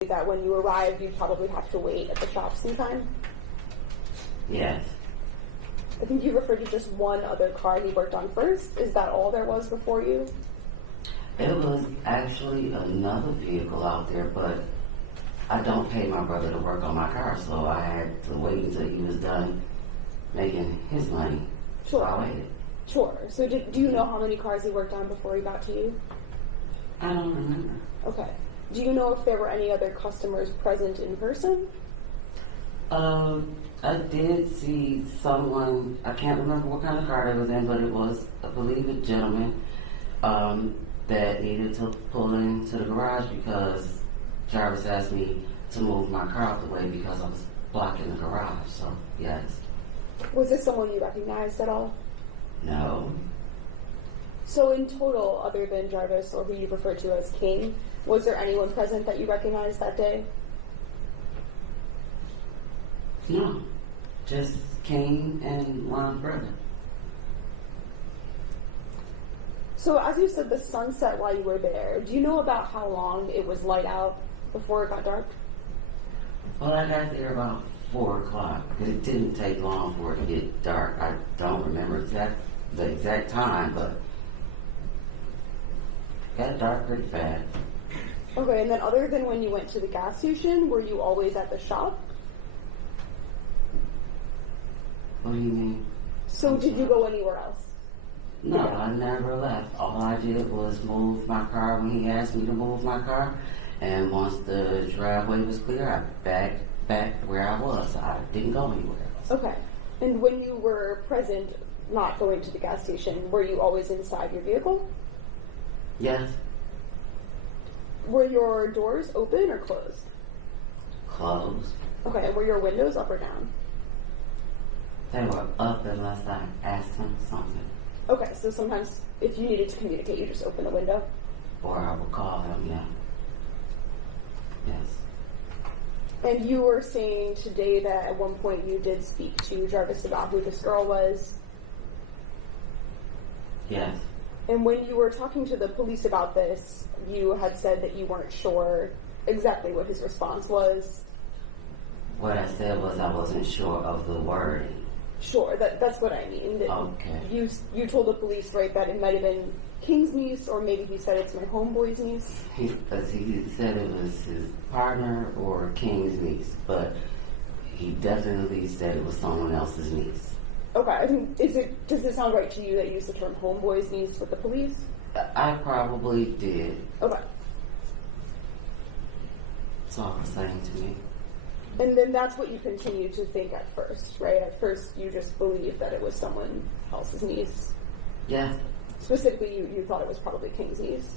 that when you arrived, you'd probably have to wait at the shop sometime? Yes. I think you referred to just one other car he worked on first. Is that all there was before you? It was actually another vehicle out there, but I don't pay my brother to work on my car, so I had to wait until he was done making his money. Sure. So I waited. Sure. So do you know how many cars he worked on before he got to you? I don't remember. Okay. Do you know if there were any other customers present in person? I did see someone, I can't remember what kind of car they was in, but it was, I believe, a gentleman that needed to pull into the garage because Jarvis asked me to move my car out the way because I was blocking the garage, so yes. Was this someone you recognized at all? No. So in total, other than Jarvis, or who you refer to as King, was there anyone present that you recognized that day? No. Just King and my brother. So as you said, the sun set while you were there. Do you know about how long it was light out before it got dark? Well, I got there about 4 o'clock. It didn't take long for it to get dark. I don't remember the exact time, but it got dark pretty fast. Okay, and then other than when you went to the gas station, were you always at the shop? What do you mean? So did you go anywhere else? No, I never left. All I did was move my car when he asked me to move my car, and once the driveway was clear, I back where I was. I didn't go anywhere else. Okay. And when you were present, not going to the gas station, were you always inside your vehicle? Yes. Were your doors open or closed? Closed. Okay, and were your windows up or down? They were up unless I asked him something. Okay, so sometimes if you needed to communicate, you just open the window? Or I would call him, yeah. Yes. And you were saying today that at one point you did speak to Jarvis about who this girl was. Yes. And when you were talking to the police about this, you had said that you weren't sure exactly what his response was. What I said was I wasn't sure of the wording. Sure, that's what I mean. Okay. You told the police, right, that it might have been King's niece, or maybe he said it's my homeboy's niece? He said it was his partner or King's niece, but he definitely said it was someone else's niece. Okay, I mean, does it sound right to you that you used the term homeboy's niece with the police? I probably did. Okay. That's all it's saying to me. And then that's what you continued to think at first, right? At first you just believed that it was someone else's niece. Yeah. Specifically, you thought it was probably King's niece.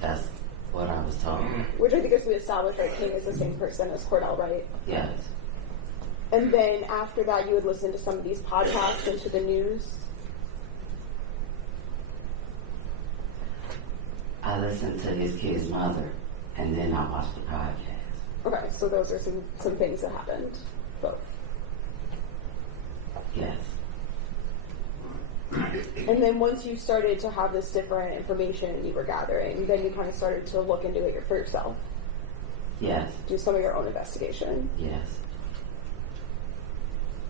That's what I was told. Which I think, as we established, right, King is the same person as Cordell, right? Yes. And then after that, you would listen to some of these podcasts and to the news. I listened to his kid's mother, and then I watched the podcast. Okay, so those are some things that happened, both. Yes. And then once you started to have this different information you were gathering, then you kind of started to look into it for yourself. Yes. Do some of your own investigation. Yes.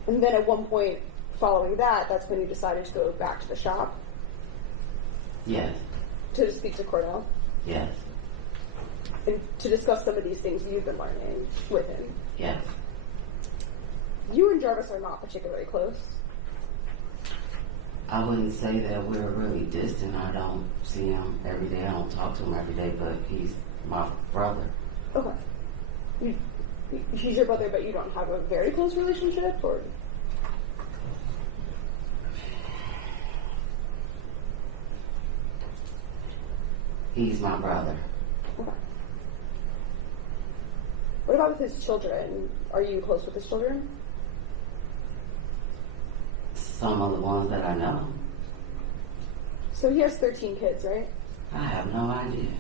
And then at one point following that, that's when you decided to go back to the shop? Yes. To speak to Cordell? Yes. And to discuss some of these things you've been learning with him? Yes. You and Jarvis are not particularly close. I wouldn't say that we're really distant. I don't see him every day. I don't talk to him every day, but he's my brother. Okay. He's your brother, but you don't have a very close relationship, or? He's my brother. Okay. What about with his children? Are you close with his children? Some of the ones that I know. So he has 13 kids, right? I have no idea.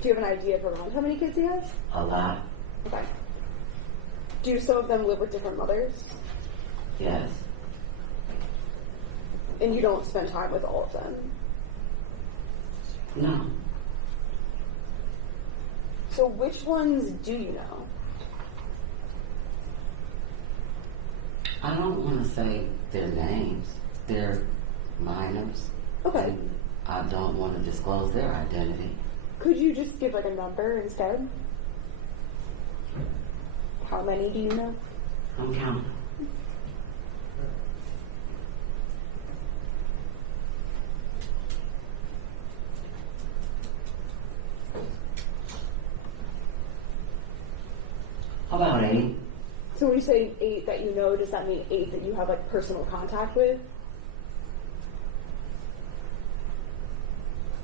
Do you have an idea of around how many kids he has? A lot. Okay. Do some of them live with different mothers? Yes. And you don't spend time with all of them? No. So which ones do you know? I don't want to say their names. They're minors. Okay. And I don't want to disclose their identity. Could you just give like a number instead? How many do you know? I'm counting. About 8. So when you say 8 that you know, does that mean 8 that you have like personal contact with?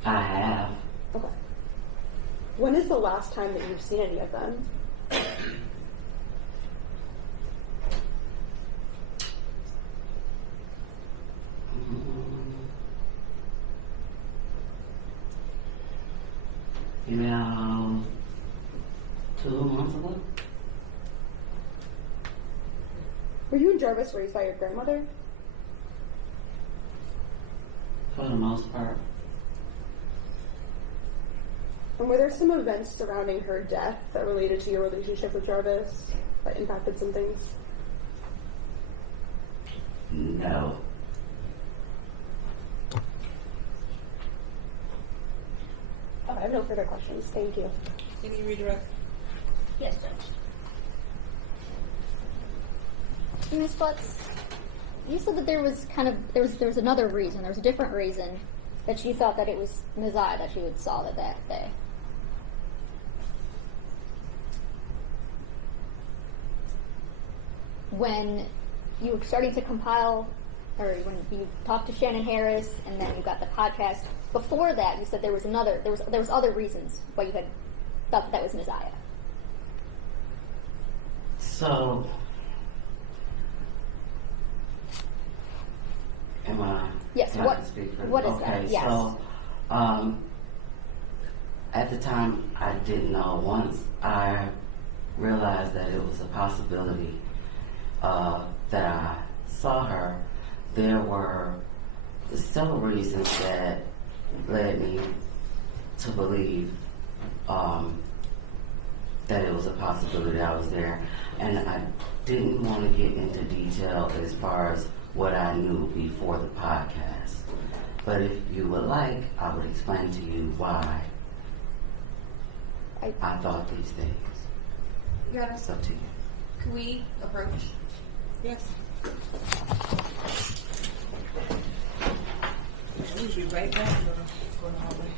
I have. Okay. When is the last time that you've seen any of them? You know, 2 months ago? Were you and Jarvis raised by your grandmother? For the most part. And were there some events surrounding her death that related to your relationship with Jarvis that impacted some things? No. Oh, I have no further questions. Thank you. Any redirect? Yes, Judge. Ms. Butts, you said that there was another reason, there was a different reason that you thought that it was Messiah that you had saw that day. When you were starting to compile, or when you talked to Shannon Harris, and then you got the podcast, before that you said there was other reasons why you had thought that was Messiah. So, am I? Yes. Can I speak for- What is okay, that? Yes. So, at the time, I didn't know. Once I realized that it was a possibility that I saw her, there were several reasons that led me to believe that it was a possibility I was there. And I didn't want to get into detail as far as what I knew before the podcast. But if you would like, I would explain to you why I thought these things. Your Honor, It's up to you. can we approach? Yes. We'll be right back. Go in the hallway.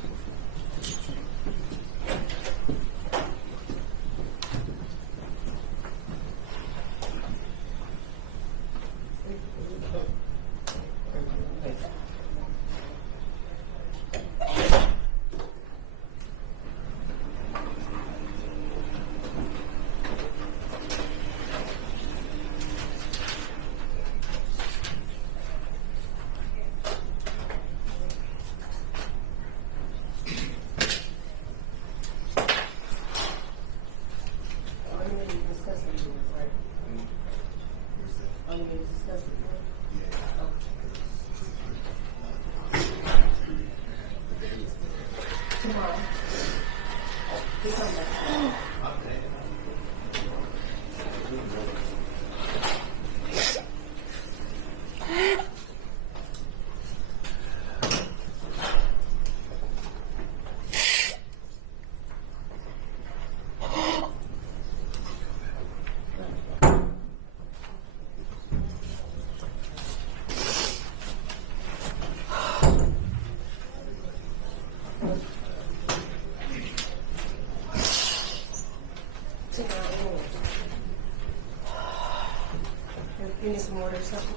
You need some water or something?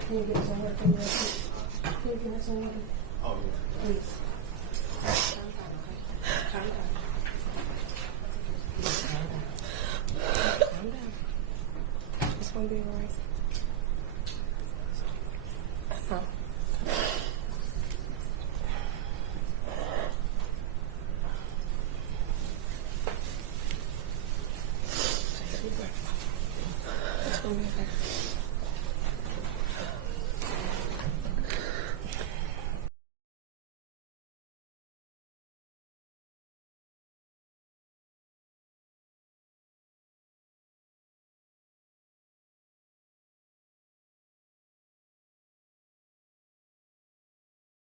Can you get some water? Can you give me some water? Oh, yeah. Please. Calm down. Calm down. It's gonna be alright. Take a deep breath. It's gonna be okay.